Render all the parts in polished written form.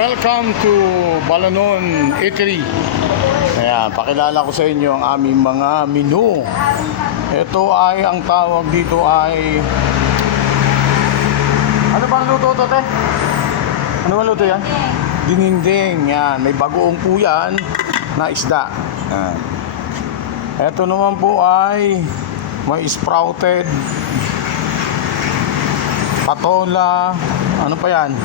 Welcome to Balanon Eatery. Ayan, pakilala ko sa inyo ang aming mga menu. Ito ay, ang tawag dito ay... Ano bang luto to, te? Ano bang luto yan? Dininding. Yan, may bagoong po yan na isda. Yan. Ito naman po ay may sprouted patola. Ano pa yan?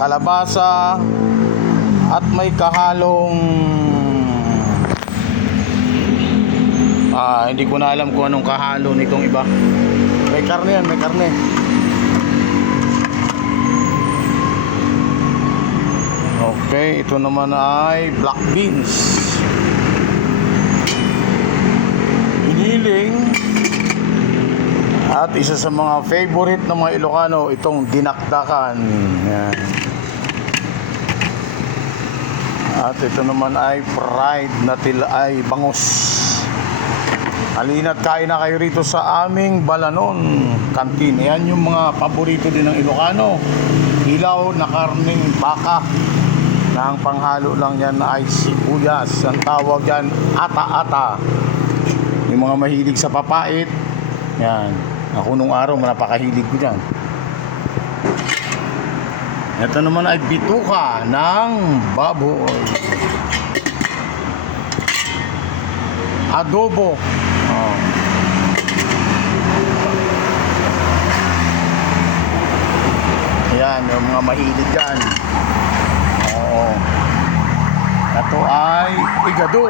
Kalabasa at may kahalong hindi ko na alam kung anong kahalo nitong iba. May karne yan, may karne. Okay, ito naman ay black beans, hiniling, at isa sa mga favorite ng mga Ilocano, itong dinakdakan. Yan. At ito naman ay fried na ay bangus. Halina't kain na kayo rito sa aming Balanon Canteen. Yan yung mga paborito din ng Ilocano. Hilaw na karning baka na ang panghalo lang yan ay sibuyas. Ang tawag yan ata-ata. Yung mga mahilig sa papait, yan. Ako nung araw napakahilig ko dyan. Ito naman ay bituka ng baboy, adobo. Yan, yung mga mahilig dyan. Oo. Ito ay igado.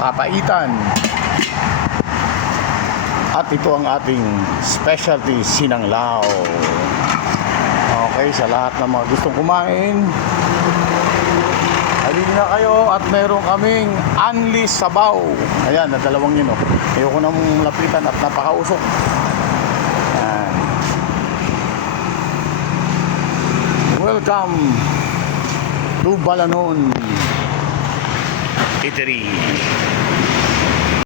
Papaitan. At ito ang ating specialty, sinanglaw. Okay, sa lahat ng mga gustong kumain, halina na kayo at meron kaming Anli Sabaw. Ayan, na dalawang yun. Ayoko nang lapitan at napakausok. Ayan. Welcome to Balanon Eatery.